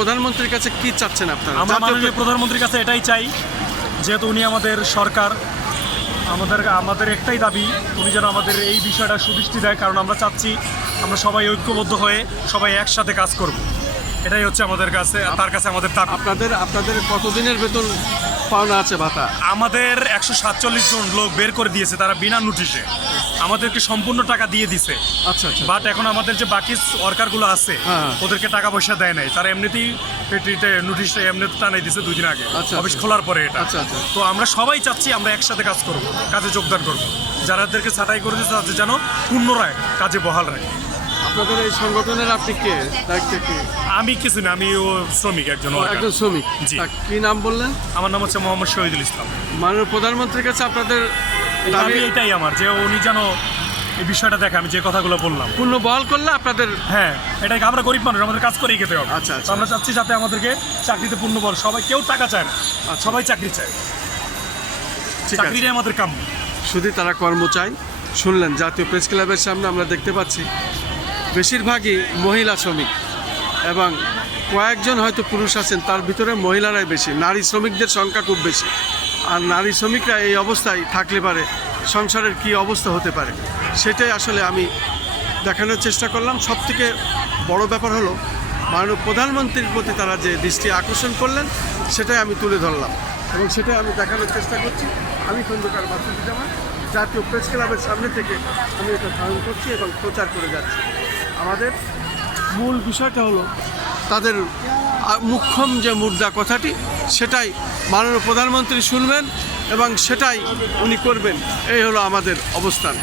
প্রধানমন্ত্রীর কাছে কি চাচ্ছেন আপনারা? আমরা মাননীয় প্রধানমন্ত্রীর কাছে এটাই চাই, যেহেতু উনি আমাদের সরকার, আমাদের একটাই দাবি উনি যেন আমাদের এই বিষয়টা সুদৃষ্টি দেয়, কারণ আমরা চাচ্ছি আমরা সবাই ঐক্যবদ্ধ হয়ে সবাই একসাথে কাজ করব। এটাই হচ্ছে আমাদের কাছে, তার কাছে আমাদের দাবি। আপনাদের কতদিনের বেতন পাওনা আছে ভাতা? আমাদের 147 জন লোক বের করে দিয়েছে, তারা বিনা নোটিশে আমাদেরকে সম্পূর্ণ টাকা দিয়ে দিছে। আচ্ছা আচ্ছা। বাট এখন আমাদের যে বাকি ওয়ার্কারগুলো আছে হ্যাঁ। ওদেরকে টাকা পয়সা দেয় নাই, তারা এমনিতেই নোটিশটা এমনিতে টানাই দিছে 2 দিন আগে, আচ্ছা, অফিস আচ্ছা। খোলার পরে এটা। আচ্ছা, আচ্ছা। তো আমরা সবাই চাচ্ছি আমরা একসাথে কাজ করব, কাজে যোগদান করব, যারাদেরকে ছাঁটাই করে দিতে চাচ্ছে যেন পুনরায় কাজে বহাল রাখে। আপনাদের এই সংগঠনের আপনি কে, দায়িত্বে কে? আমি কিছু না, আমি শ্রমিক একজন worker। একজন শ্রমিক। জি। কি নাম বললেন? আমার নাম হচ্ছে মোহাম্মদ শহীদুল ইসলাম। মাননীয় প্রধানমন্ত্রীর কাছে আপনাদের দাবি দাবি এটাই আমার, যে উনি যেন এই বিষয়টা দেখে, আমি যে কথাগুলো বললাম। পূর্ণ বহাল করলে আপনাদের হ্যাঁ, এটাই, আমরা গরিব মানুষ, আমাদের কাজ করেই খেতে হবে। আচ্ছা, আচ্ছা। তো আমরা চাচ্ছি যাতে আমাদেরকে চাকরিতে পূর্ণ বল, সবাই কেউ টাকা চায় না, সবাই চাকরি চায়, ঠিক আছে। চাকরিটাই আমাদের কাম্য। শুধু তারা কর্ম চাই। শুনলেন, জাতীয় প্রেস ক্লাবের সামনে আমরা দেখতে পাচ্ছি বেশিরভাগই মহিলা শ্রমিক এবং কয়েকজন হয়তো পুরুষ আছেন, তার ভিতরে মহিলারাই বেশি। নারী শ্রমিকদের সংখ্যা খুব বেশি। আর নারী শ্রমিকরা এই অবস্থায় থাকলে পারে সংসারের কি অবস্থা হতে পারে, সেটাই আসলে আমি দেখানোর চেষ্টা করলাম। সবথেকে বড় ব্যাপার হলো মাননীয় প্রধানমন্ত্রীর প্রতি তারা যে দৃষ্টি আকর্ষণ করলেন, সেটাই আমি তুলে ধরলাম এবং সেটাই আমি দেখানোর চেষ্টা করছি। আমি খন্দকার মাসুদুজ্জামান, জাতীয় প্রেস ক্লাবের সামনে থেকে আমি এটা ধারণ করছি এবং প্রচার করে যাচ্ছি। আমাদের মূল বিষয়টা হলো তাদের মুখ্যম যে মুদ্রা কথাটি, সেটাই মাননীয় প্রধানমন্ত্রী শুনবেন এবং সেটাই উনি করবেন। এই হলো আমাদের অবস্থান।